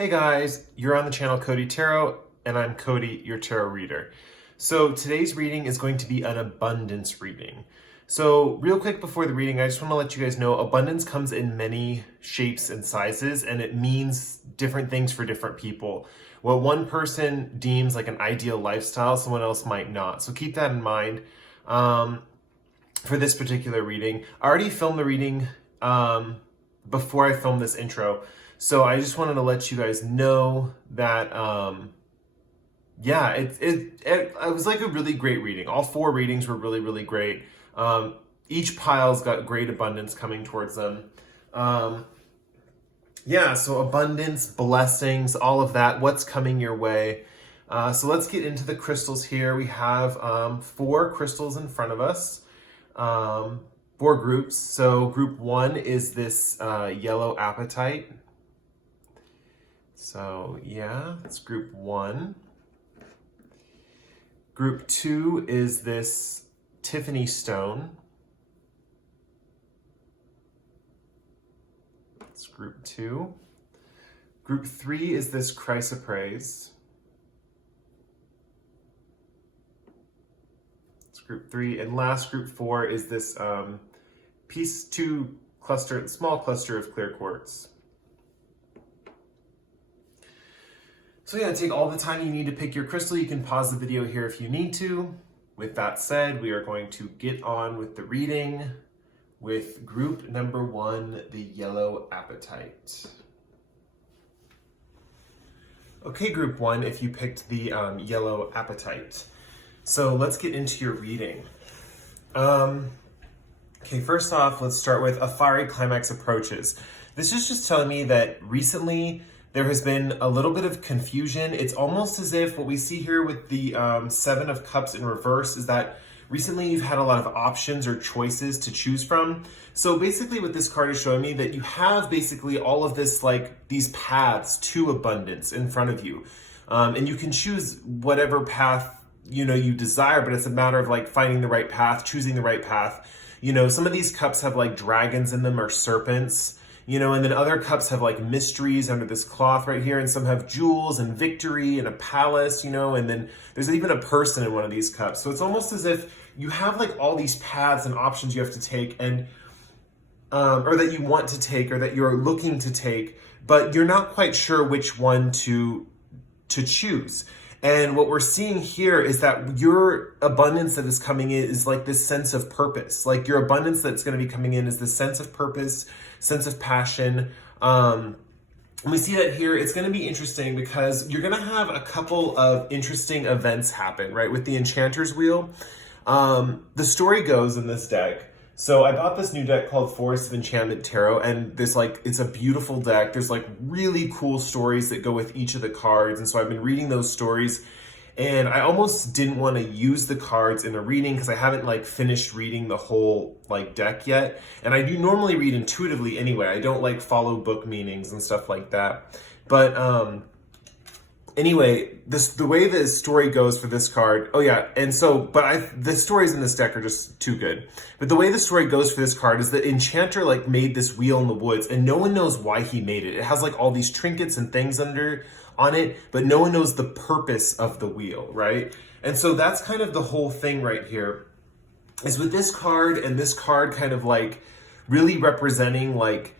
Hey guys, you're on the channel Cody Tarot, and I'm Cody, your tarot reader. So today's reading is going to be an abundance reading. So real quick before the reading, I just want to let you guys know abundance comes in many shapes and sizes, and it means different things for different people. What one person deems like an ideal lifestyle, someone else might not. So keep that in mind for this particular reading. I already filmed the reading before I filmed this intro. So I just wanted to let you guys know that, it was like a really great reading. All four readings were really, really great. Each pile's got great abundance coming towards them. So abundance, blessings, all of that, what's coming your way. So let's get into the crystals here. We have 4 crystals in front of us, 4 groups. So group 1 is this yellow apatite. So yeah, that's group 1. Group 2 is this Tiffany stone. That's group 2. Group 3 is this Chrysoprase. That's group 3. And last group 4 is this piece 2 cluster, small cluster of clear quartz. So yeah, take all the time you need to pick your crystal. You can pause the video here if you need to. With that said, we are going to get on with the reading with group number 1, the yellow apatite. Okay, group 1, if you picked the yellow apatite. So let's get into your reading. Okay, first off, let's start with a fiery climax approaches. This is just telling me that recently there has been a little bit of confusion. It's almost as if what we see here with the 7 of Cups in reverse is that recently you've had a lot of options or choices to choose from. So basically what this card is showing me that you have basically all of this, like these paths to abundance in front of you. And you can choose whatever path, you desire, but it's a matter of like finding the right path, choosing the right path. Some of these cups have like dragons in them or serpents. And then other cups have like mysteries under this cloth right here, and some have jewels and victory and a palace, and then there's even a person in one of these cups. So it's almost as if you have like all these paths and options you have to take, and or that you want to take or that you're looking to take, but you're not quite sure which one to choose. And what we're seeing here is that your abundance that is coming in is like this sense of purpose. Like your abundance that's going to be coming in is this sense of purpose, sense of passion. And we see that here. It's going to be interesting because you're going to have a couple of interesting events happen, right? With the Enchanter's Wheel. The story goes in this deck. So I bought this new deck called Forest of Enchantment Tarot, and it's a beautiful deck. There's like really cool stories that go with each of the cards. And so I've been reading those stories, and I almost didn't want to use the cards in a reading because I haven't like finished reading the whole like deck yet. And I do normally read intuitively anyway. I don't like follow book meanings and stuff like that. But anyway, the way the story goes for this card, the stories in this deck are just too good. But the way the story goes for this card is the Enchanter like made this wheel in the woods, and no one knows why he made it. It has like all these trinkets and things on it, but no one knows the purpose of the wheel, right? And so that's kind of the whole thing right here, is with this card and this card kind of like really representing like,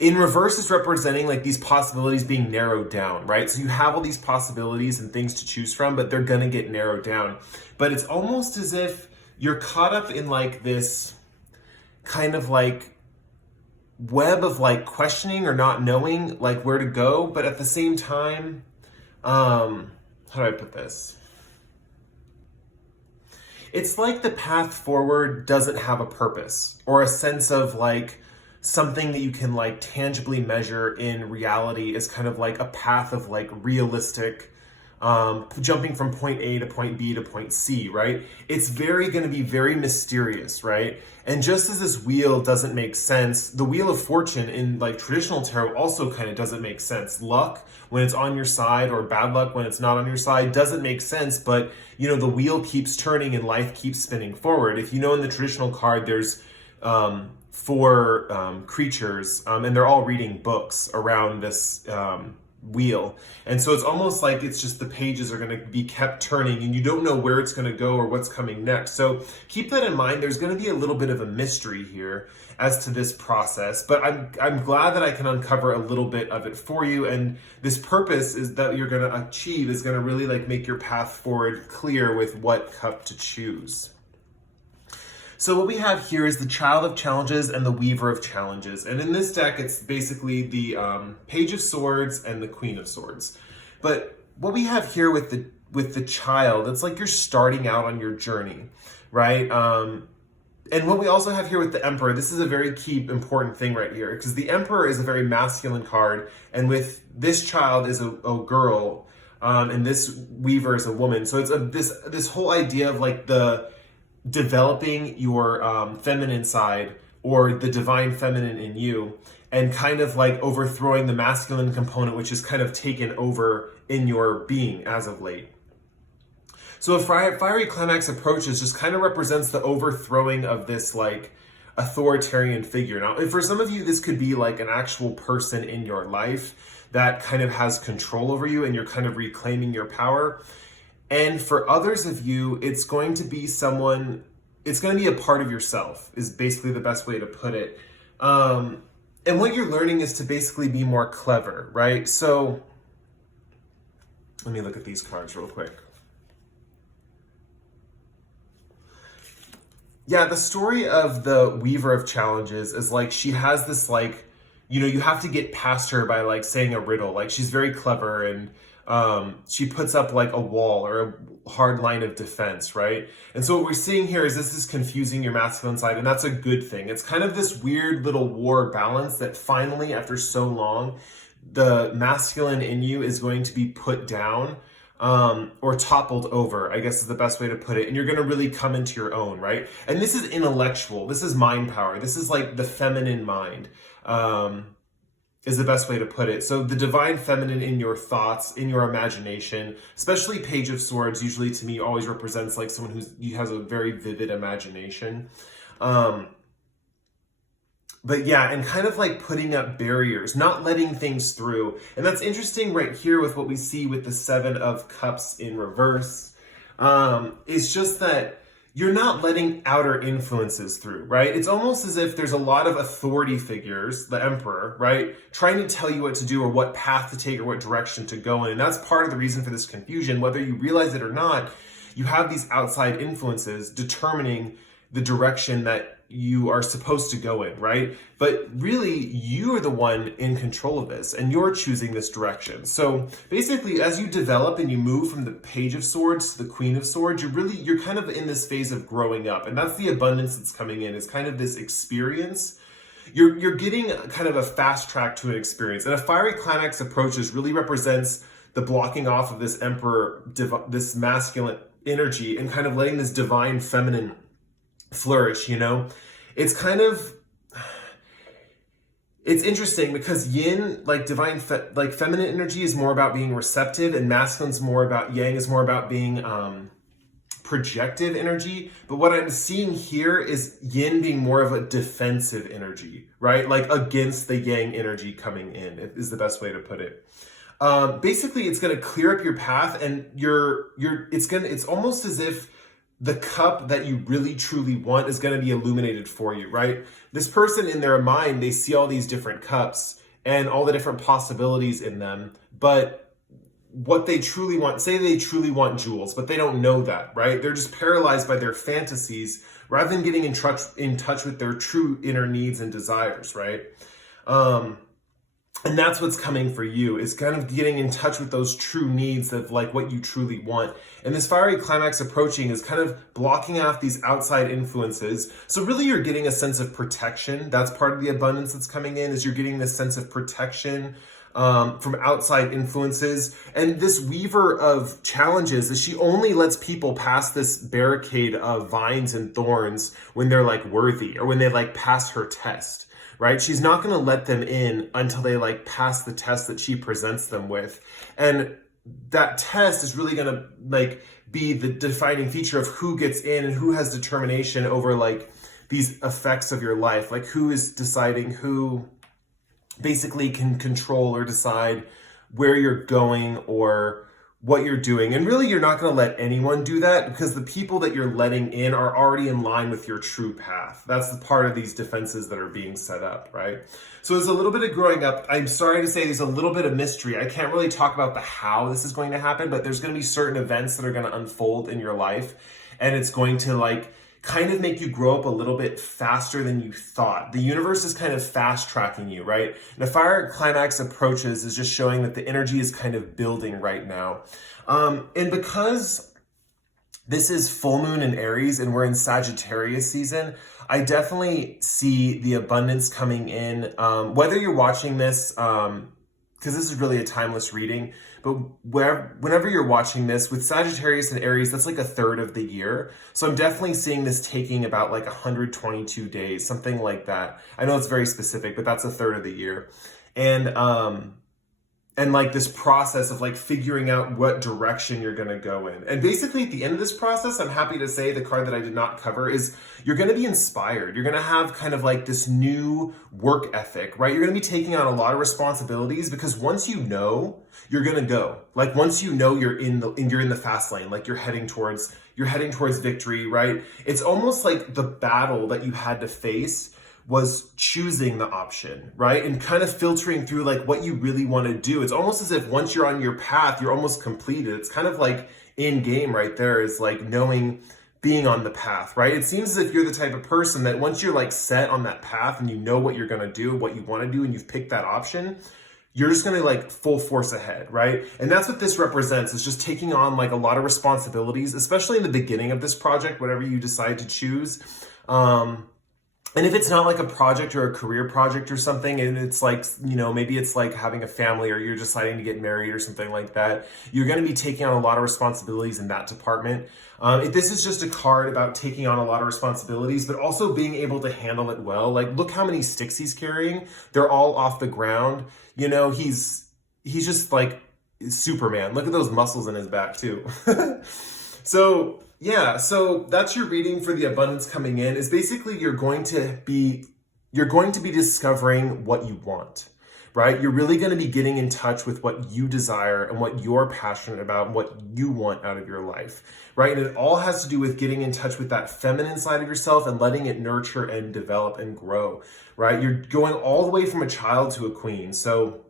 in reverse is representing like these possibilities being narrowed down, right? So you have all these possibilities and things to choose from, but they're gonna get narrowed down. But it's almost as if you're caught up in like this kind of like web of like questioning or not knowing like where to go. But at the same time, how do I put this? It's like the path forward doesn't have a purpose or a sense of like, something that you can like tangibly measure in reality is kind of like a path of like realistic jumping from point A to point B to point C, right? It's going to be very mysterious, right? And just as this wheel doesn't make sense, the Wheel of Fortune in like traditional tarot also kind of doesn't make sense. Luck when it's on your side or bad luck when it's not on your side doesn't make sense, but the wheel keeps turning and life keeps spinning forward. If in the traditional card, there's for creatures, and they're all reading books around this wheel. And so it's almost like it's just the pages are going to be kept turning and you don't know where it's going to go or what's coming next. So keep that in mind. There's going to be a little bit of a mystery here as to this process, but I'm glad that I can uncover a little bit of it for you. And this purpose is that you're going to achieve is going to really like make your path forward clear with what cup to choose. So what we have here is the Child of Challenges and the Weaver of Challenges. And in this deck, it's basically the Page of Swords and the Queen of Swords. But what we have here with the Child, it's like you're starting out on your journey, right? And what we also have here with the Emperor, this is a very key important thing right here, because the Emperor is a very masculine card, and with this Child is a girl, and this Weaver is a woman. So it's this whole idea of like the developing your feminine side or the divine feminine in you and kind of like overthrowing the masculine component, which is kind of taken over in your being as of late. So a fiery climax approaches just kind of represents the overthrowing of this like authoritarian figure. Now, for some of you, this could be like an actual person in your life that kind of has control over you and you're kind of reclaiming your power. And for others of you, it's going to be someone, it's going to be a part of yourself, is basically the best way to put it. And what you're learning is to basically be more clever, right? So let me look at these cards real quick. Yeah, the story of the Weaver of Challenges is like she has this like, you know, you have to get past her by like saying a riddle. Like she's very clever and she puts up like a wall or a hard line of defense, right? And so what we're seeing here is this is confusing your masculine side, and that's a good thing. It's kind of this weird little war balance that finally, after so long, the masculine in you is going to be put down or toppled over, I guess is the best way to put it. And you're going to really come into your own, right? And this is intellectual. This is mind power. This is like the feminine mind. Is the best way to put it. So the divine feminine in your thoughts, in your imagination, especially Page of Swords, usually to me always represents like someone who has a very vivid imagination. But yeah, and kind of like putting up barriers, not letting things through. And that's interesting right here with what we see with the Seven of Cups in reverse. It's just that you're not letting outer influences through, right? It's almost as if there's a lot of authority figures, the Emperor, right? Trying to tell you what to do or what path to take or what direction to go in. And that's part of the reason for this confusion. Whether you realize it or not, you have these outside influences determining the direction that you are supposed to go in, right? But really, you are the one in control of this and you're choosing this direction. So basically, as you develop and you move from the Page of Swords to the Queen of Swords, you're kind of in this phase of growing up. And that's the abundance that's coming in, is kind of this experience. You're getting kind of a fast track to an experience. And a fiery climax approaches really represents the blocking off of this Emperor, this masculine energy, and kind of letting this divine feminine flourish, you know? It's kind of, it's interesting because yin, like divine, like feminine energy is more about being receptive, and masculine's more about, yang is more about being projective energy. But what I'm seeing here is yin being more of a defensive energy, right? Like against the yang energy coming in, is the best way to put it. Basically, it's going to clear up your path, and it's almost as if the cup that you really truly want is going to be illuminated for you, right? This person in their mind, they see all these different cups and all the different possibilities in them, but what they truly want, say they truly want jewels, but they don't know that, right? They're just paralyzed by their fantasies rather than getting in touch with their true inner needs and desires, right? And that's what's coming for you, is kind of getting in touch with those true needs of like what you truly want. And this fiery climax approaching is kind of blocking off these outside influences. So really you're getting a sense of protection. That's part of the abundance that's coming in, is you're getting this sense of protection from outside influences. And this Weaver of Challenges is she only lets people pass this barricade of vines and thorns when they're like worthy, or when they like pass her test. Right? She's not going to let them in until they like pass the test that she presents them with. And that test is really going to like be the defining feature of who gets in and who has determination over like these effects of your life, like who is deciding, who basically can control or decide where you're going or what you're doing. And really, you're not going to let anyone do that, because the people that you're letting in are already in line with your true path. That's the part of these defenses that are being set up, right? So there's a little bit of growing up. I'm sorry to say there's a little bit of mystery. I can't really talk about the how this is going to happen, but there's going to be certain events that are going to unfold in your life, and it's going to like kind of make you grow up a little bit faster than you thought. The universe is kind of fast tracking you, right? And the fire climax approaches is just showing that the energy is kind of building right now. And because this is full moon in Aries and we're in Sagittarius season, I definitely see the abundance coming in. Whether you're watching this, because this is really a timeless reading, but whenever you're watching this, with Sagittarius and Aries, that's like a third of the year. So I'm definitely seeing this taking about like 122 days, something like that. I know it's very specific, but that's a third of the year. And like this process of like figuring out what direction you're going to go in. And basically at the end of this process, I'm happy to say the card that I did not cover is you're going to be inspired. You're going to have kind of like this new work ethic, right? You're going to be taking on a lot of responsibilities, because once you know, you're going to go. Like once you know you're in the fast lane, like you're heading towards victory, right? It's almost like the battle that you had to face was choosing the option, right? And kind of filtering through like what you really want to do. It's almost as if once you're on your path, you're almost completed. It's kind of like in game right there is like knowing, being on the path, right? It seems as if you're the type of person that once you're like set on that path and you know what you're going to do, what you want to do, and you've picked that option, you're just going to like full force ahead, right? And that's what this represents, is just taking on like a lot of responsibilities, especially in the beginning of this project, whatever you decide to choose. And if it's not like a project or a career project or something, and it's like, you know, maybe it's like having a family, or you're deciding to get married or something like that, you're going to be taking on a lot of responsibilities in that department. This is just a card about taking on a lot of responsibilities, but also being able to handle it well. Like, look how many sticks he's carrying. They're all off the ground. You know, he's just like Superman. Look at those muscles in his back too. So yeah, so that's your reading for the abundance coming in. Is basically you're going to be discovering what you want, right? You're really going to be getting in touch with what you desire and what you're passionate about and what you want out of your life, right? And it all has to do with getting in touch with that feminine side of yourself and letting it nurture and develop and grow, right? You're going all the way from a child to a queen. So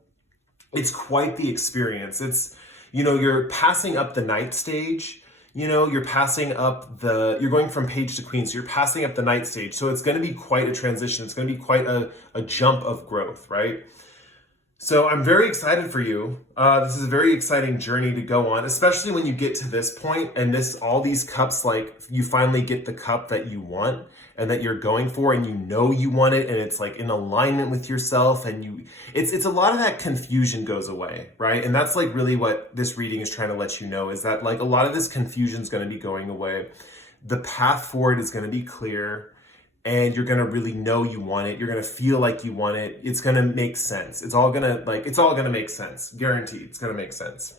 it's quite the experience. It's, you know, you're passing up the night stage. You know, you're going from page to queen, so you're passing up the night stage. So it's going to be quite a transition. It's going to be quite a jump of growth, right? So I'm very excited for you. This is a very exciting journey to go on, especially when you get to this point and all these cups, like you finally get the cup that you want and that you're going for, and you know you want it, and it's like in alignment with yourself, and it's a lot of that confusion goes away, right? And that's like really what this reading is trying to let you know, is that like a lot of this confusion is going to be going away. The path forward is going to be clear, and you're going to really know you want it. You're going to feel like you want it. It's going to make sense. It's all going to make sense. Guaranteed. It's going to make sense.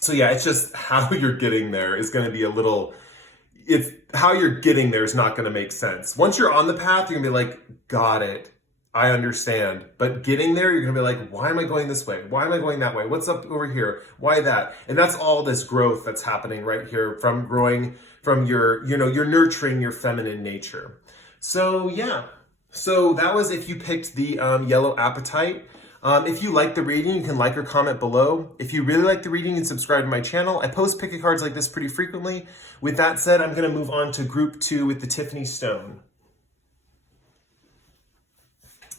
So yeah, it's just how you're getting there is going to be how you're getting there is not going to make sense. Once you're on the path, you're going to be like, got it. I understand. But getting there, you're going to be like, why am I going this way? Why am I going that way? What's up over here? Why that? And that's all this growth that's happening right here from growing from you're nurturing your feminine nature. So yeah, so that was if you picked the yellow apatite. If you like the reading, you can like or comment below. If you really like the reading, and subscribe to my channel. I post pick a cards like this pretty frequently. With that said, I'm going to move on to group 2 with the Tiffany stone.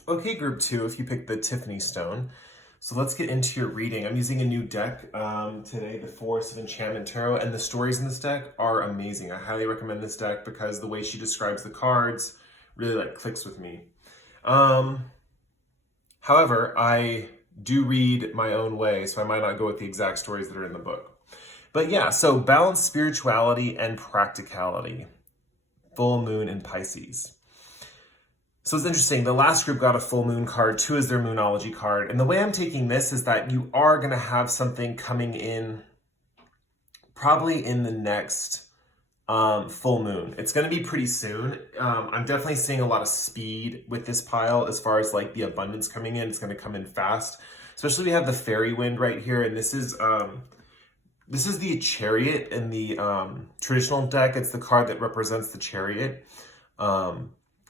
Okay, group 2, if you picked the Tiffany stone. So let's get into your reading. I'm using a new deck today, the Forest of Enchantment Tarot, and the stories in this deck are amazing. I highly recommend this deck because the way she describes the cards really like clicks with me. However, I do read my own way, so I might not go with the exact stories that are in the book. But yeah, so balance spirituality and practicality. Full moon in Pisces. So it's interesting. The last group got a full moon card. 2 is their moonology card. And the way I'm taking this is that you are going to have something coming in probably in the next full moon. It's going to be pretty soon. I'm definitely seeing a lot of speed with this pile as far as like the abundance coming in. It's going to come in fast. Especially we have the fairy wind right here, and this is the chariot in the traditional deck. It's the card that represents the chariot.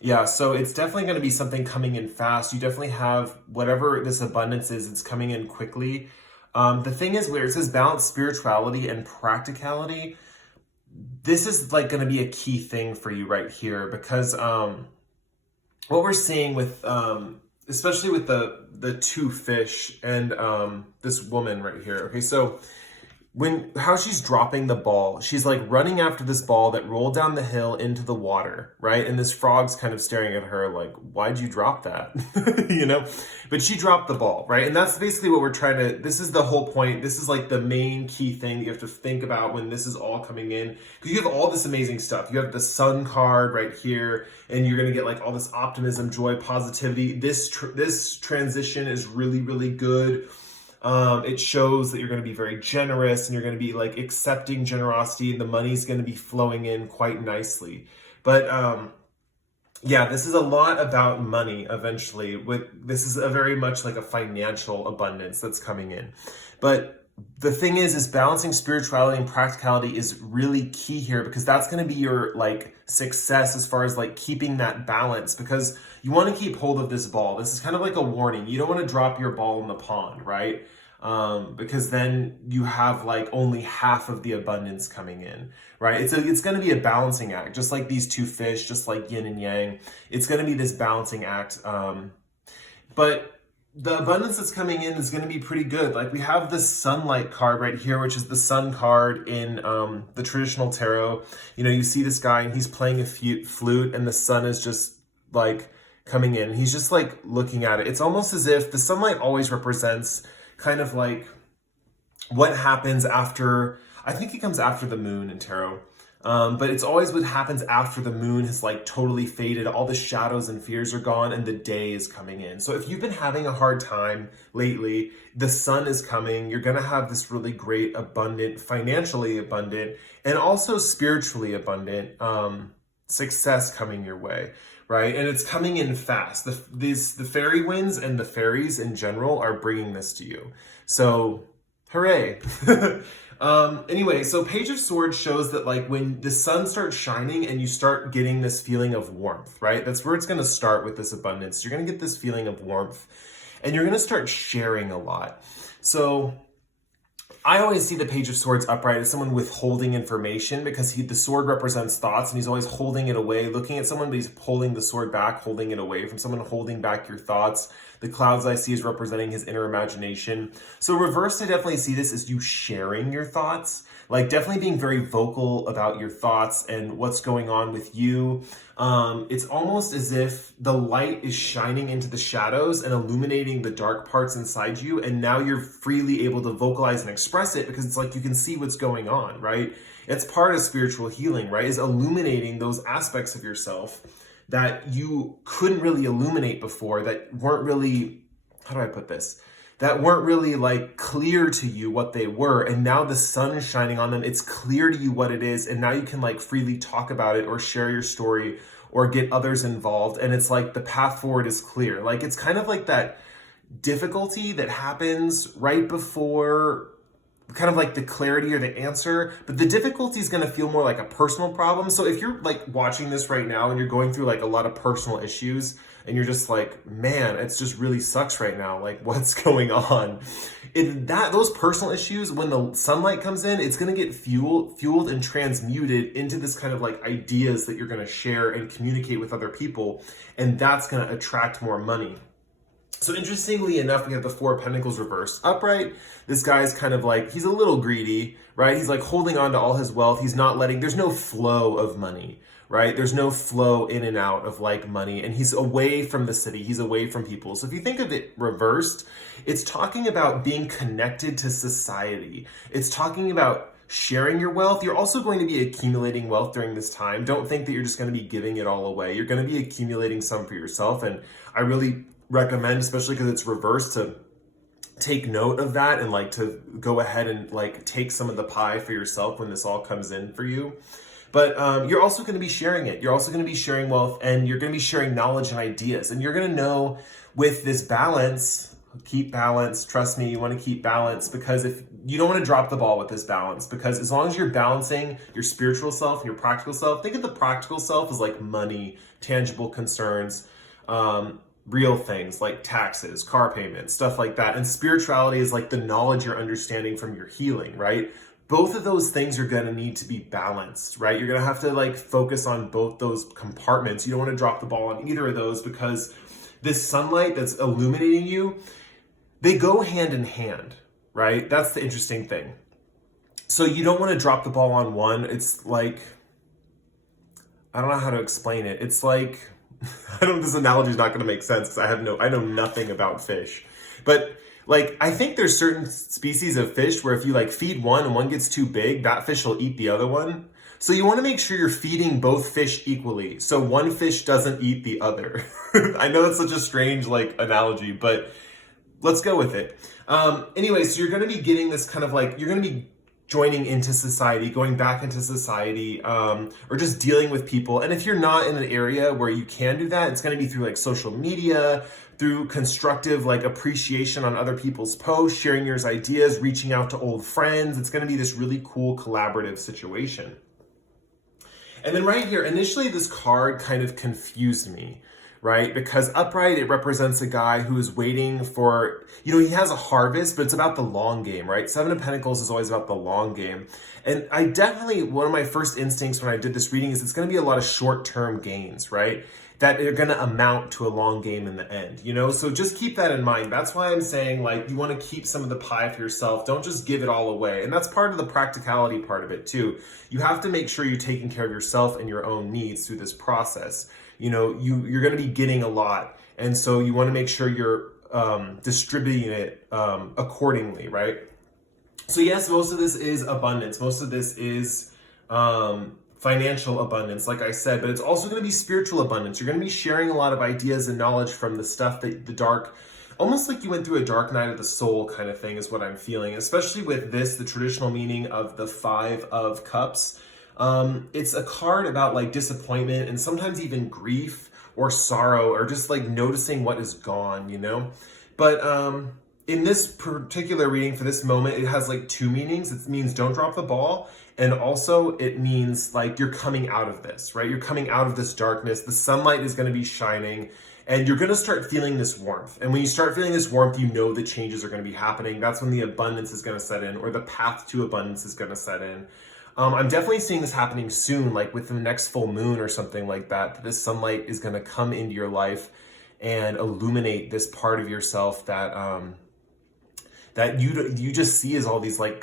Yeah, so it's definitely going to be something coming in fast. You definitely have whatever this abundance is, it's coming in quickly. The thing is, where it says balance spirituality and practicality, this is like going to be a key thing for you right here, because what we're seeing with especially with the two fish and this woman right here. Okay, so how she's dropping the ball, she's like running after this ball that rolled down the hill into the water, right? And this frog's kind of staring at her like, why'd you drop that? You know, but she dropped the ball, right? And that's basically what we're trying to, this is the whole point. This is like the main key thing you have to think about when this is all coming in, because you have all this amazing stuff. You have the sun card right here, and you're going to get like all this optimism, joy, positivity. This transition is really, really good. It shows that you're going to be very generous, and you're going to be like accepting generosity, and the money's going to be flowing in quite nicely. But yeah, this is a lot about money eventually. This is a very much like a financial abundance that's coming in. But the thing is balancing spirituality and practicality is really key here, because that's going to be your like success as far as like keeping that balance, because you want to keep hold of this ball. This is kind of like a warning. You don't want to drop your ball in the pond, right? Because then you have like only half of the abundance coming in, right? It's going to be a balancing act, just like these two fish, just like yin and yang. It's going to be this balancing act. But the abundance that's coming in is going to be pretty good. Like we have the sunlight card right here, which is the sun card in the traditional tarot. You know, you see this guy and he's playing a flute, and the sun is just like coming in. He's just like looking at it. It's almost as if the sunlight always represents kind of like what happens after, I think it comes after the moon in tarot. But it's always what happens after the moon has like totally faded, all the shadows and fears are gone, and the day is coming in. So if you've been having a hard time lately, the sun is coming. You're going to have this really great, abundant, financially abundant, and also spiritually abundant success coming your way, right? And it's coming in fast. The fairy winds and the fairies in general are bringing this to you. So hooray. Anyway, so Page of Swords shows that like when the sun starts shining and you start getting this feeling of warmth, right? That's where it's going to start with this abundance. You're going to get this feeling of warmth, and you're going to start sharing a lot. So I always see the Page of Swords upright as someone withholding information, because the sword represents thoughts, and he's always holding it away, looking at someone, but he's pulling the sword back, holding it away from someone, holding back your thoughts. The clouds I see is representing his inner imagination. So reversed, I definitely see this as you sharing your thoughts, like definitely being very vocal about your thoughts and what's going on with you. It's almost as if the light is shining into the shadows and illuminating the dark parts inside you, and now you're freely able to vocalize and express it, because it's like you can see what's going on, right? It's part of spiritual healing, right? Is illuminating those aspects of yourself that you couldn't really illuminate before, that weren't really, how do I put this? That weren't really like clear to you what they were, and now the sun is shining on them. It's clear to you what it is, and now you can like freely talk about it or share your story or get others involved, and it's like the path forward is clear. Like it's kind of like that difficulty that happens right before kind of like the clarity or the answer, but the difficulty is going to feel more like a personal problem. So if you're like watching this right now and you're going through like a lot of personal issues, and you're just like, man, it's just really sucks right now, like what's going on? Those personal issues, when the sunlight comes in, it's going to get fueled and transmuted into this kind of like ideas that you're going to share and communicate with other people, and that's going to attract more money. So interestingly enough, we have the Four of Pentacles reversed upright. This guy's kind of like, he's a little greedy, right? He's like holding on to all his wealth. He's not letting, there's no flow of money, right? There's no flow in and out of like money, and he's away from the city. He's away from people. So if you think of it reversed, it's talking about being connected to society. It's talking about sharing your wealth. You're also going to be accumulating wealth during this time. Don't think that you're just going to be giving it all away. You're going to be accumulating some for yourself. And I really recommend, especially because it's reversed, to take note of that and like to go ahead and like take some of the pie for yourself when this all comes in for you. But you're also going to be sharing it. You're also going to be sharing wealth, and you're going to be sharing knowledge and ideas. And you're going to know with this balance, keep balance. Trust me, you want to keep balance, because if you don't want to drop the ball with this balance, because as long as you're balancing your spiritual self and your practical self, think of the practical self as like money, tangible concerns, real things like taxes, car payments, stuff like that. And spirituality is like the knowledge you're understanding from your healing, right? Both of those things are going to need to be balanced, right? You're going to have to like focus on both those compartments. You don't want to drop the ball on either of those, because this sunlight that's illuminating you, they go hand in hand, right? That's the interesting thing. So you don't want to drop the ball on one. It's like, I don't know how to explain it. It's like, this analogy is not going to make sense because I know nothing about fish. But like, I think there's certain species of fish where if you like feed one and one gets too big, that fish will eat the other one. So you want to make sure you're feeding both fish equally, so one fish doesn't eat the other. I know that's such a strange like analogy, but let's go with it. Anyway, so you're going to be getting this kind of like, you're going to be joining into society, going back into society, or just dealing with people. And if you're not in an area where you can do that, it's going to be through like social media, through constructive like appreciation on other people's posts, sharing your ideas, reaching out to old friends. It's going to be this really cool collaborative situation. And then right here, initially this card kind of confused me, right? Because upright, it represents a guy who is waiting for, he has a harvest, but it's about the long game, right? Seven of Pentacles is always about the long game. And I definitely, one of my first instincts when I did this reading is it's going to be a lot of short-term gains, right? That are going to amount to a long game in the end, So just keep that in mind. That's why I'm saying, like, you want to keep some of the pie for yourself. Don't just give it all away. And that's part of the practicality part of it too. You have to make sure you're taking care of yourself and your own needs through this process. You're going to be getting a lot. And so you want to make sure you're distributing it accordingly, right? So yes, most of this is abundance. Most of this is financial abundance, like I said, but it's also going to be spiritual abundance. You're going to be sharing a lot of ideas and knowledge from the stuff that the dark, almost like you went through a dark night of the soul kind of thing is what I'm feeling, especially with this, the traditional meaning of the 5 of Cups. It's a card about like disappointment and sometimes even grief or sorrow or just like noticing what is gone, But in this particular reading for this moment, it has like 2 meanings. It means don't drop the ball. And also it means like you're coming out of this, right? You're coming out of this darkness. The sunlight is going to be shining and you're going to start feeling this warmth. And when you start feeling this warmth, you know the changes are going to be happening. That's when the abundance is going to set in, or the path to abundance is going to set in. I'm definitely seeing this happening soon, like within the next full moon or something like that. This sunlight is going to come into your life and illuminate this part of yourself that you just see as all these like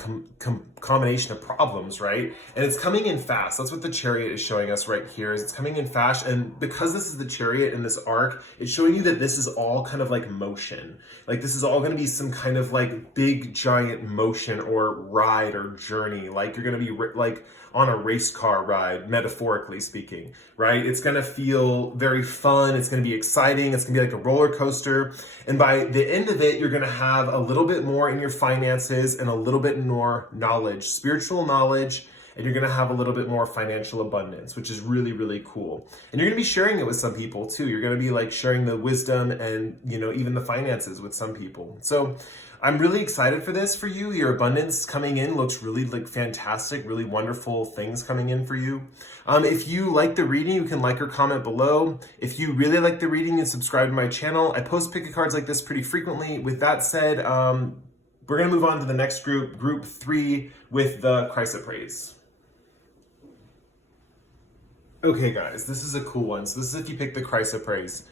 combination of problems, right? And it's coming in fast. That's what the Chariot is showing us right here, is it's coming in fast. And because this is the Chariot in this arc, it's showing you that this is all kind of like motion. Like this is all going to be some kind of like big giant motion or ride or journey. Like you're going to be like on a race car ride, metaphorically speaking, right? It's going to feel very fun. It's going to be exciting. It's going to be like a roller coaster. And by the end of it, you're going to have a little bit more in your finances and a little bit more knowledge, spiritual knowledge, and you're going to have a little bit more financial abundance, which is really, really cool. And you're going to be sharing it with some people too. You're going to be like sharing the wisdom and, even the finances with some people. So I'm really excited for this for you. Your abundance coming in looks really like fantastic, really wonderful things coming in for you. If you like the reading, you can like or comment below. If you really like the reading, and subscribe to my channel. I post pick a cards like this pretty frequently. With that said, we're going to move on to the next group 3 with the Chrysoprase. Okay guys, this is a cool one. So this is if you pick the Chrysoprase.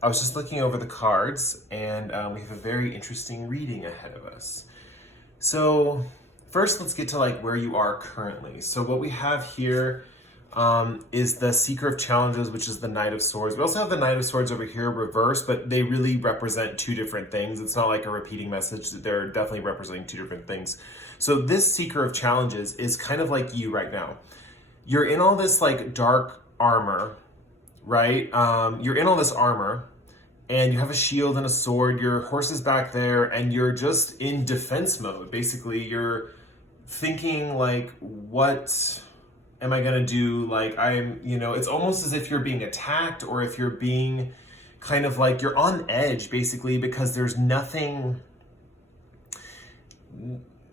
I was just looking over the cards and we have a very interesting reading ahead of us. So first let's get to like where you are currently. So what we have here is the Seeker of Challenges, which is the Knight of Swords. We also have the Knight of Swords over here reversed, but they really represent 2 different things. It's not like a repeating message. They're definitely representing 2 different things. So this Seeker of Challenges is kind of like you right now. You're in all this like dark armor, right? You're in all this armor and you have a shield and a sword, your horse is back there and you're just in defense mode. Basically, you're thinking like, what am I gonna do? Like, it's almost as if you're being attacked, or if you're being kind of like, you're on edge basically, because there's nothing,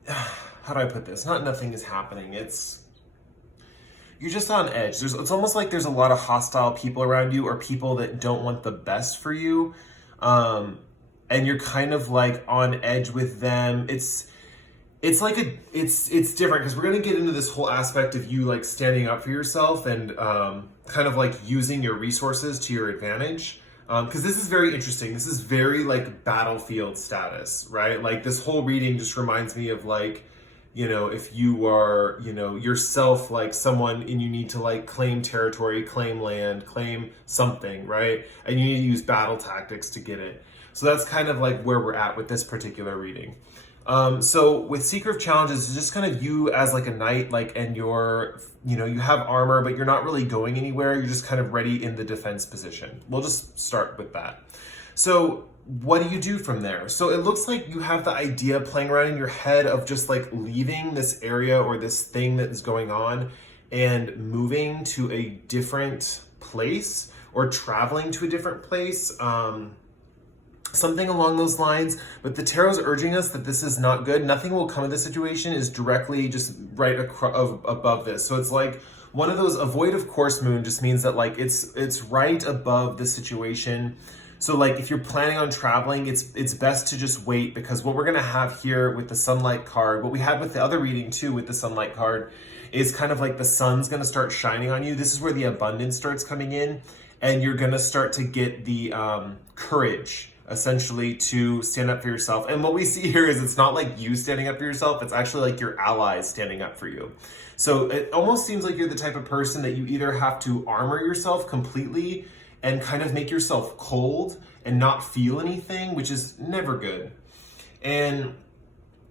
how do I put this? Not nothing is happening. You're just on edge. It's almost like there's a lot of hostile people around you, or people that don't want the best for you. And you're kind of like on edge with them. It's different, because we're going to get into this whole aspect of you like standing up for yourself and kind of like using your resources to your advantage. Because this is very interesting. This is very like battlefield status, right? Like this whole reading just reminds me of like, if you are, yourself like someone and you need to like claim territory, claim land, claim something, right? And you need to use battle tactics to get it. So that's kind of like where we're at with this particular reading. So with Seeker of Challenges, it's just kind of you as like a knight, like, and you're, you have armor, but you're not really going anywhere. You're just kind of ready in the defense position. We'll just start with that. So what do you do from there? So it looks like you have the idea playing around in your head of just like leaving this area or this thing that is going on and moving to a different place, or traveling to a different place. Something along those lines, but the tarot's urging us that this is not good. Nothing will come of this situation is directly just right above this. So it's like one of those, avoid of course moon just means that like it's right above the situation. So like if you're planning on traveling, it's best to just wait, because what we're gonna have here with the sunlight card, what we had with the other reading too with the sunlight card, is kind of like the sun's gonna start shining on you. This is where the abundance starts coming in, and you're gonna start to get the courage essentially to stand up for yourself. And what we see here is it's not like you standing up for yourself, it's actually like your allies standing up for you. So it almost seems like you're the type of person that you either have to armor yourself completely and kind of make yourself cold and not feel anything, which is never good, and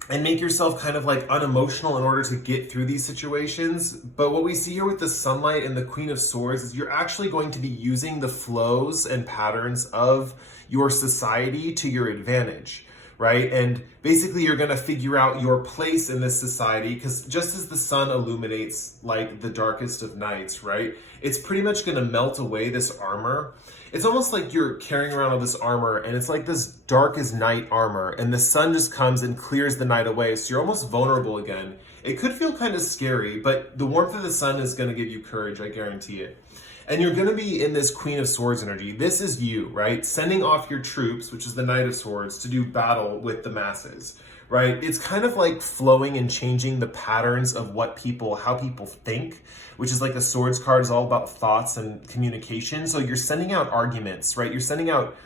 make yourself kind of like unemotional in order to get through these situations. But what we see here with the sunlight and the Queen of Swords is you're actually going to be using the flows and patterns of your society to your advantage, right? And basically you're going to figure out your place in this society, because just as the sun illuminates like the darkest of nights, right? It's pretty much going to melt away this armor. It's almost like you're carrying around all this armor, and it's like this dark as night armor, and the sun just comes and clears the night away, so you're almost vulnerable again. It could feel kind of scary, but the warmth of the sun is going to give you courage, I guarantee it. And you're going to be in this Queen of Swords energy. This is you, right? Sending off your troops, which is the Knight of Swords, to do battle with the masses, right? It's kind of like flowing and changing the patterns of how people think, which is like the Swords card is all about thoughts and communication. So you're sending out arguments, right? You're sending out,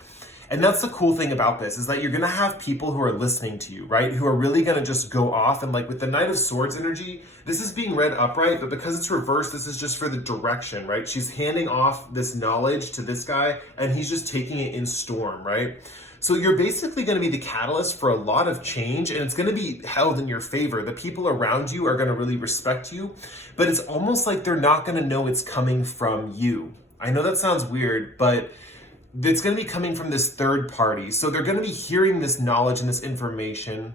and that's the cool thing about this, is that you're going to have people who are listening to you, right? Who are really going to just go off. And like with the Knight of Swords energy, this is being read upright, but because it's reversed, this is just for the direction, right? She's handing off this knowledge to this guy, and he's just taking it in storm, right? So you're basically going to be the catalyst for a lot of change, and it's going to be held in your favor. The people around you are going to really respect you, but it's almost like they're not going to know it's coming from you. I know that sounds weird, but it's going to be coming from this third party. So they're going to be hearing this knowledge and this information.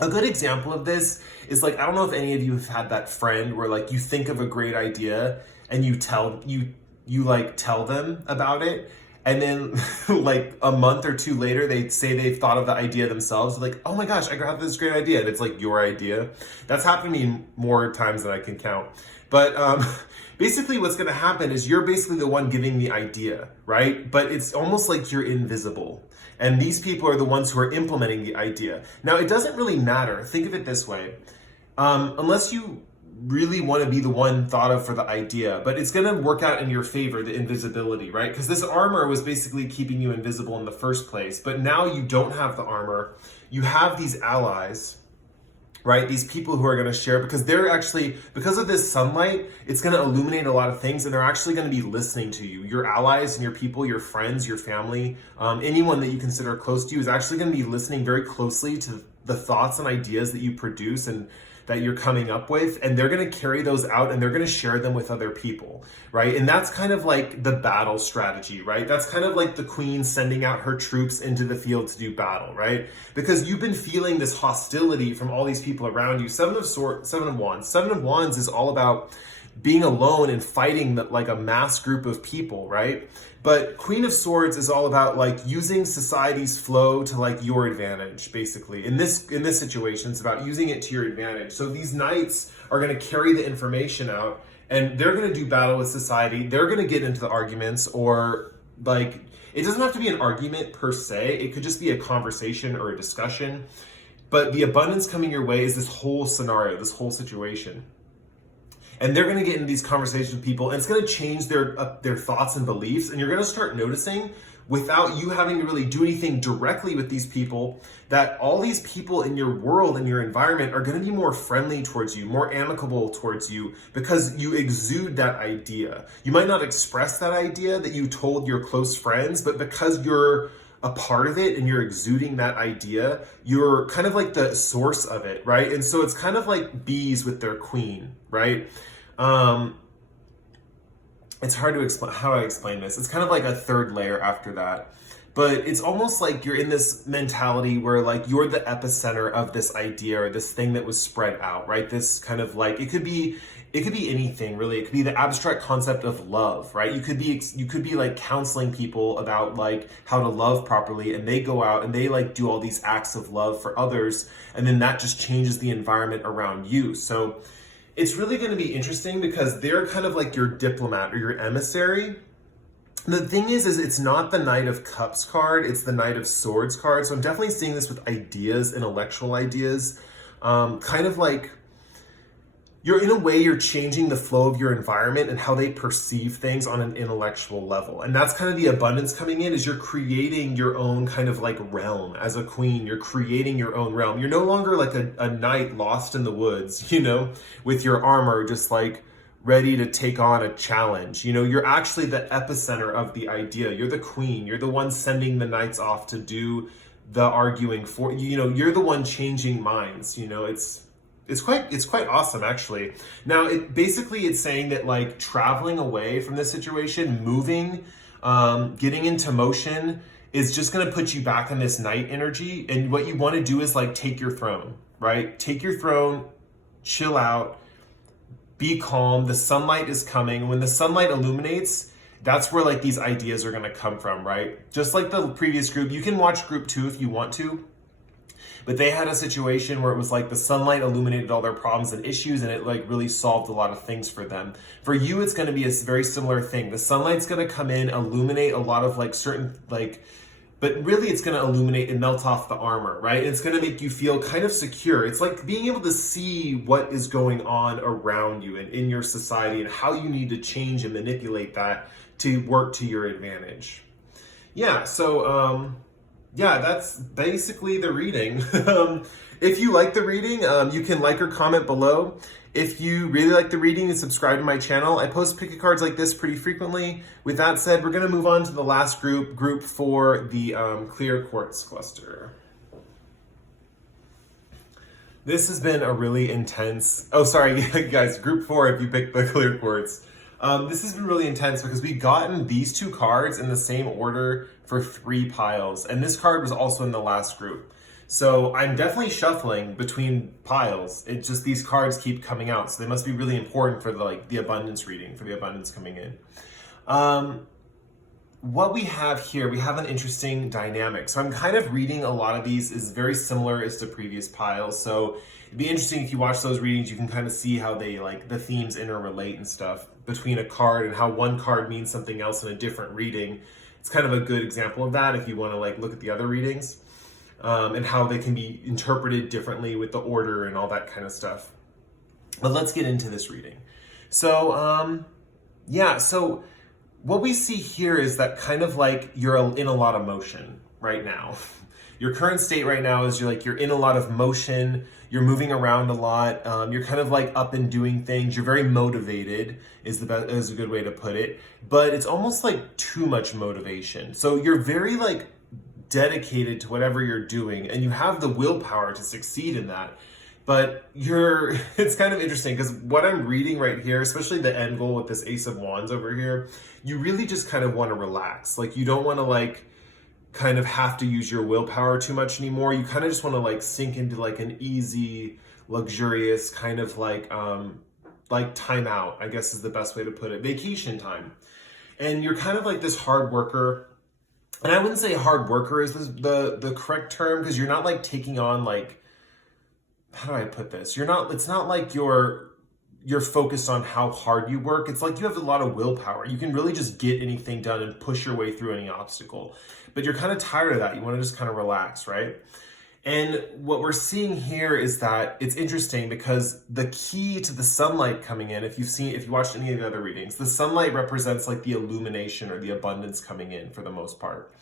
A good example of this is like, I don't know if any of you have had that friend where like you think of a great idea and you tell them about it. And then like a month or two later, they say they've thought of the idea themselves. Like, oh my gosh, I got this great idea. And it's like your idea. That's happened to me more times than I can count. But basically what's going to happen is you're basically the one giving the idea, right? But it's almost like you're invisible. And these people are the ones who are implementing the idea. Now, it doesn't really matter. Think of it this way. Unless you really want to be the one thought of for the idea, but it's going to work out in your favor, the invisibility, right? Because this armor was basically keeping you invisible in the first place, but now you don't have the armor. You have these allies, right? These people who are going to share, because they're actually, because of this sunlight, it's going to illuminate a lot of things, and they're actually going to be listening to you. Your allies and your people, your friends, your family, anyone that you consider close to you is actually going to be listening very closely to the thoughts and ideas that you produce and that you're coming up with, and they're going to carry those out and they're going to share them with other people, right? And that's kind of like the battle strategy, right? That's kind of like the queen sending out her troops into the field to do battle, right? Because you've been feeling this hostility from all these people around you. Seven of Wands is all about being alone and fighting like a mass group of people, right? But Queen of Swords is all about like using society's flow to like your advantage, basically. In this situation, it's about using it to your advantage. So these knights are going to carry the information out, and they're going to do battle with society. They're going to get into the arguments, or like, it doesn't have to be an argument per se. It could just be a conversation or a discussion. But the abundance coming your way is this whole scenario, this whole situation. And they're going to get into these conversations with people, and it's going to change their thoughts and beliefs. And you're going to start noticing, without you having to really do anything directly with these people, that all these people in your world and your environment are going to be more friendly towards you, more amicable towards you, because you exude that idea. You might not express that idea that you told your close friends, but because you're a part of it and you're exuding that idea, you're kind of like the source of it, right? And so it's kind of like bees with their queen, right? It's hard to explain how I explain this. It's kind of like a third layer after that. But it's almost like you're in this mentality where like you're the epicenter of this idea or this thing that was spread out, right? This kind of like, it could be anything really. It could be the abstract concept of love, right? You could be like counseling people about like how to love properly, and they go out and they like do all these acts of love for others, and then that just changes the environment around you. So it's really going to be interesting because they're kind of like your diplomat or your emissary. The thing is it's not the Knight of Cups card, it's the Knight of Swords card. So I'm definitely seeing this with ideas, intellectual ideas, kind of like you're changing the flow of your environment and how they perceive things on an intellectual level. And that's kind of the abundance coming in, is you're creating your own kind of like realm as a queen. You're creating your own realm. You're no longer like a knight lost in the woods, with your armor, just like ready to take on a challenge. You're actually the epicenter of the idea. You're the queen. You're the one sending the knights off to do the arguing for, you're the one changing minds. It's quite awesome, actually. Now, it's saying that like traveling away from this situation, moving, getting into motion is just going to put you back in this night energy. And what you want to do is like take your throne, right? Take your throne, chill out, be calm. The sunlight is coming. When the sunlight illuminates, that's where like these ideas are going to come from, right? Just like the previous group, you can watch group 2 if you want to. But they had a situation where it was like the sunlight illuminated all their problems and issues, and it like really solved a lot of things for them. For you, it's going to be a very similar thing. The sunlight's going to come in, illuminate a lot of like certain like, but really it's going to illuminate and melt off the armor, right? It's going to make you feel kind of secure. It's like being able to see what is going on around you and in your society and how you need to change and manipulate that to work to your advantage. Yeah, so that's basically the reading. If you like the reading, you can like or comment below. If you really like the reading, and subscribe to my channel. I post pick cards like this pretty frequently. With that said, we're going to move on to the last group for the clear quartz cluster. This has been a really intense, guys, group 4 if you pick the clear quartz. This has been really intense because we've gotten these 2 cards in the same order for 3 piles. And this card was also in the last group. So I'm definitely shuffling between piles. It's just these cards keep coming out. So they must be really important for the abundance reading, for the abundance coming in. What we have here, we have an interesting dynamic. So I'm kind of reading a lot of these is very similar as to previous piles. So it'd be interesting if you watch those readings, you can kind of see how they like the themes interrelate and stuff between a card, and how one card means something else in a different reading. It's kind of a good example of that if you want to like look at the other readings, and how they can be interpreted differently with the order and all that kind of stuff. But let's get into this reading. So, so what we see here is that kind of like you're in a lot of motion right now. Your current state right now is you're in a lot of motion, you're moving around a lot, you're kind of like up and doing things, you're very motivated is a good way to put it, but it's almost like too much motivation. So you're very like dedicated to whatever you're doing, and you have the willpower to succeed in that. But it's kind of interesting because what I'm reading right here, especially the end goal with this Ace of Wands over here, you really just kind of want to relax. Like you don't want to like kind of have to use your willpower too much anymore. You kind of just want to like sink into like an easy, luxurious kind of like like time out, I guess is the best way to put it, vacation time. And you're kind of like this hard worker. And I wouldn't say hard worker is the correct term, because you're not like taking on like, how do I put this? It's not like you're focused on how hard you work. It's like you have a lot of willpower. You can really just get anything done and push your way through any obstacle. But you're kind of tired of that. You want to just kind of relax, right? And what we're seeing here is that it's interesting because the key to the sunlight coming in, if you watched any of the other readings, the sunlight represents like the illumination or the abundance coming in for the most part.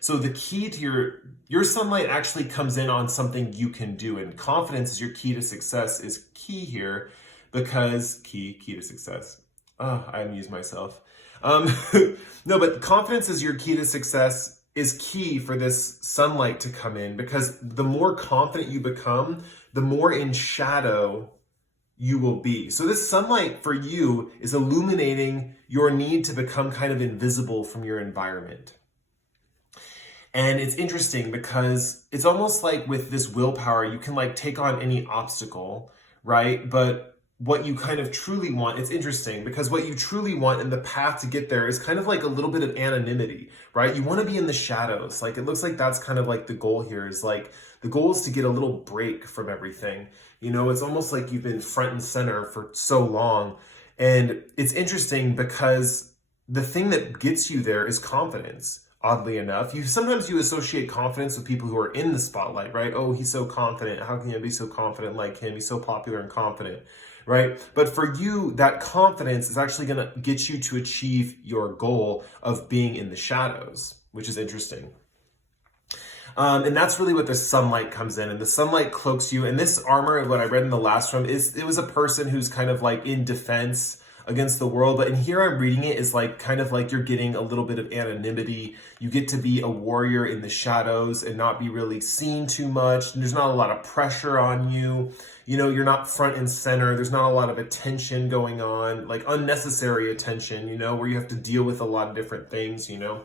So the key to your sunlight actually comes in on something you can do, and confidence is your key to success is key here, because key to success. Oh, I amuse myself. No, but confidence is your key to success is key for this sunlight to come in, because the more confident you become, the more in shadow you will be. So this sunlight for you is illuminating your need to become kind of invisible from your environment. And it's interesting because it's almost like with this willpower, you can like take on any obstacle, right? But what you kind of truly want, it's interesting because what you truly want in the path to get there is kind of like a little bit of anonymity, right? You want to be in the shadows. Like it looks like that's kind of like the goal here, is like the goal is to get a little break from everything. You know, it's almost like you've been front and center for so long. And it's interesting because the thing that gets you there is confidence. Oddly enough, sometimes you associate confidence with people who are in the spotlight, right? Oh, he's so confident. How can you be so confident like him? He's so popular and confident, right? But for you, that confidence is actually going to get you to achieve your goal of being in the shadows, which is interesting. And that's really what the sunlight comes in, and the sunlight cloaks you. And this armor, what I read in the last one, it was a person who's kind of like in defense against the world. But in here I'm reading it is like kind of like you're getting a little bit of anonymity. You get to be a warrior in the shadows and not be really seen too much. And there's not a lot of pressure on you. You know, you're not front and center. There's not a lot of attention going on, like unnecessary attention, you know, where you have to deal with a lot of different things, you know.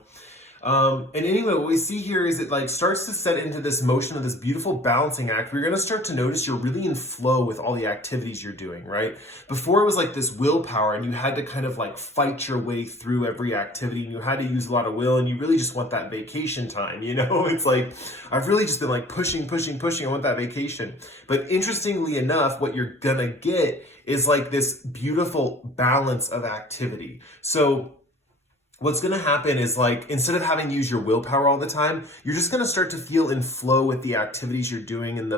And anyway, what we see here is it like starts to set into this motion of this beautiful balancing act. We're going to start to notice you're really in flow with all the activities you're doing, right? Before it was like this willpower and you had to kind of like fight your way through every activity, and you had to use a lot of will, and you really just want that vacation time, you know? It's like, I've really just been like pushing. I want that vacation. But interestingly enough, what you're going to get is like this beautiful balance of activity. So what's going to happen is like, instead of having to use your willpower all the time, you're just going to start to feel in flow with the activities you're doing. And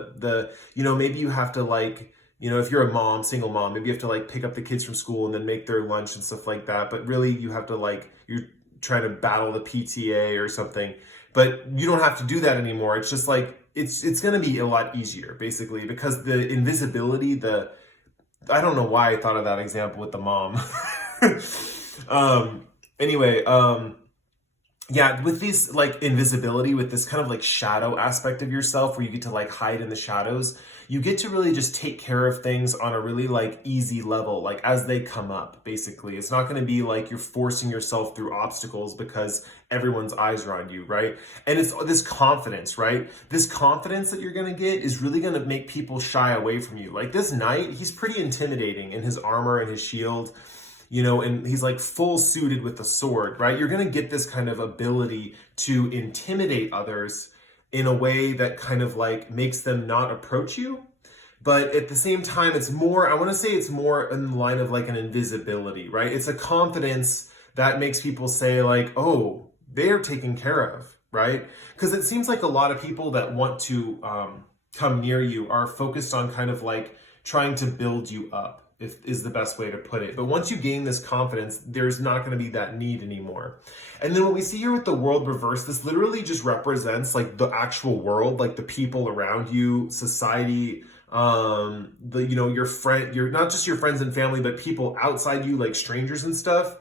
you know, maybe you have to like, you know, if you're a mom, single mom, maybe you have to like pick up the kids from school and then make their lunch and stuff like that. But really you have to like, you're trying to battle the PTA or something, but you don't have to do that anymore. It's just like, it's going to be a lot easier basically, because the invisibility, I don't know why I thought of that example with the mom. Anyway, yeah, with these like invisibility, with this kind of like shadow aspect of yourself where you get to like hide in the shadows, you get to really just take care of things on a really like easy level, like as they come up, basically. It's not going to be like you're forcing yourself through obstacles because everyone's eyes are on you, right? And it's this confidence, right? This confidence that you're going to get is really going to make people shy away from you. Like this knight, he's pretty intimidating in his armor and his shield. You know, and he's like full suited with the sword, right? You're going to get this kind of ability to intimidate others in a way that kind of like makes them not approach you. But at the same time, it's more, I want to say it's more in the line of like an invisibility, right? It's a confidence that makes people say like, oh, they are taken care of, right? Because it seems like a lot of people that want to come near you are focused on kind of like trying to build you up, is the best way to put it. But once you gain this confidence, there's not going to be that need anymore. And then what we see here with the world reversed, this literally just represents like the actual world, like the people around you, society, you know, your friend, you're not just your friends and family, but people outside you, like strangers and stuff.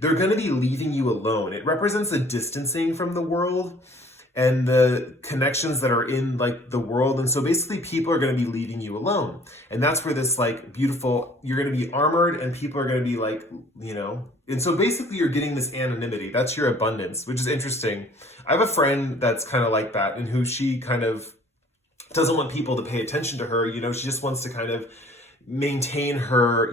They're going to be leaving you alone. It represents a distancing from the world and the connections that are in like the world. And so basically people are going to be leaving you alone. And that's where this like beautiful, you're going to be armored and people are going to be like, you know, and so basically you're getting this anonymity. That's your abundance, which is interesting. I have a friend that's kind of like that, and who she kind of doesn't want people to pay attention to her. You know, she just wants to kind of maintain her,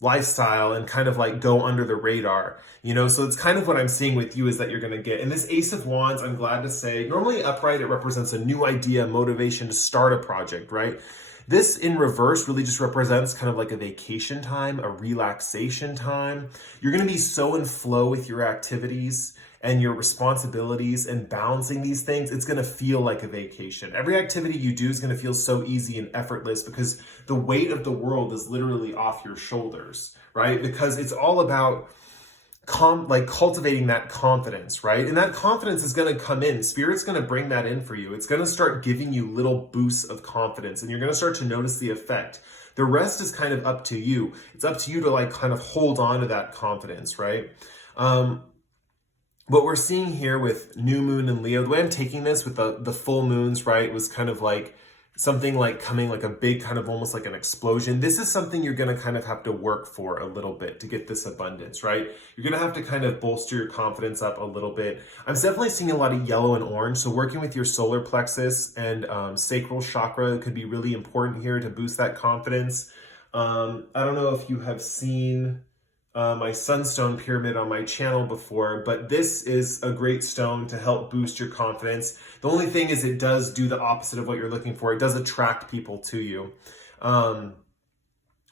lifestyle and kind of like go under the radar, so it's kind of what I'm seeing with you is that you're going to get. And this Ace of Wands, I'm glad to say, normally upright, it represents a new idea, motivation to start a project, right? This in reverse really just represents kind of like a vacation time, a relaxation time. You're going to be so in flow with your activities and your responsibilities and balancing these things. It's going to feel like a vacation. Every activity you do is going to feel so easy and effortless because the weight of the world is literally off your shoulders, right? Because it's all about cultivating that confidence, right? And that confidence is going to come in. Spirit's going to bring that in for you. It's going to start giving you little boosts of confidence, and you're going to start to notice the effect. The rest is kind of up to you. It's up to you to like kind of hold on to that confidence, right? What we're seeing here with new moon and Leo, the way I'm taking this with the full moons, right, was kind of like something like coming like a big kind of almost like an explosion. This is something you're going to kind of have to work for a little bit to get this abundance, right? You're going to have to kind of bolster your confidence up a little bit. I'm definitely seeing a lot of yellow and orange. So working with your solar plexus and sacral chakra could be really important here to boost that confidence. I don't know if you have seen my sunstone pyramid on my channel before, but this is a great stone to help boost your confidence. The only thing is it does do the opposite of what you're looking for. It does attract people to you.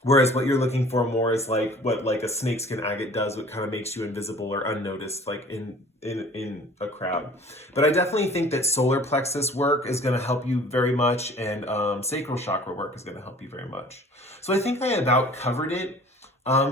Whereas what you're looking for more is like what like a snakeskin agate does, what kind of makes you invisible or unnoticed like in a crowd. But I definitely think that solar plexus work is going to help you very much, and sacral chakra work is going to help you very much. So I think I about covered it.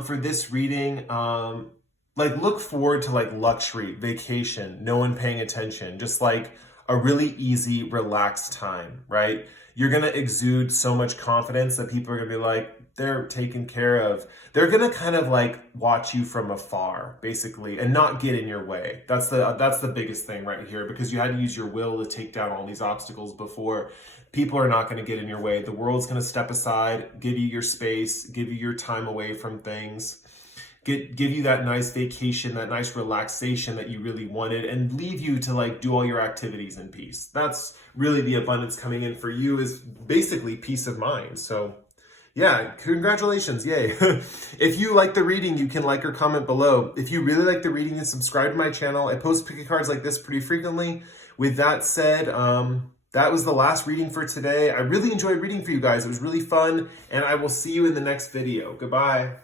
For this reading, like look forward to like luxury, vacation, no one paying attention, just like a really easy, relaxed time, right? You're going to exude so much confidence that people are going to be like, they're taken care of. They're going to kind of like watch you from afar, basically, and not get in your way. That's the biggest thing right here, because you had to use your will to take down all these obstacles before. People are not going to get in your way. The world's going to step aside, give you your space, give you your time away from things, give you that nice vacation, that nice relaxation that you really wanted, and leave you to like do all your activities in peace. That's really the abundance coming in for you, is basically peace of mind. So yeah, congratulations, yay. If you like the reading, you can like or comment below. If you really like the reading, then subscribe to my channel. I post pick cards like this pretty frequently. With that said, that was the last reading for today. I really enjoyed reading for you guys. It was really fun, and I will see you in the next video. Goodbye.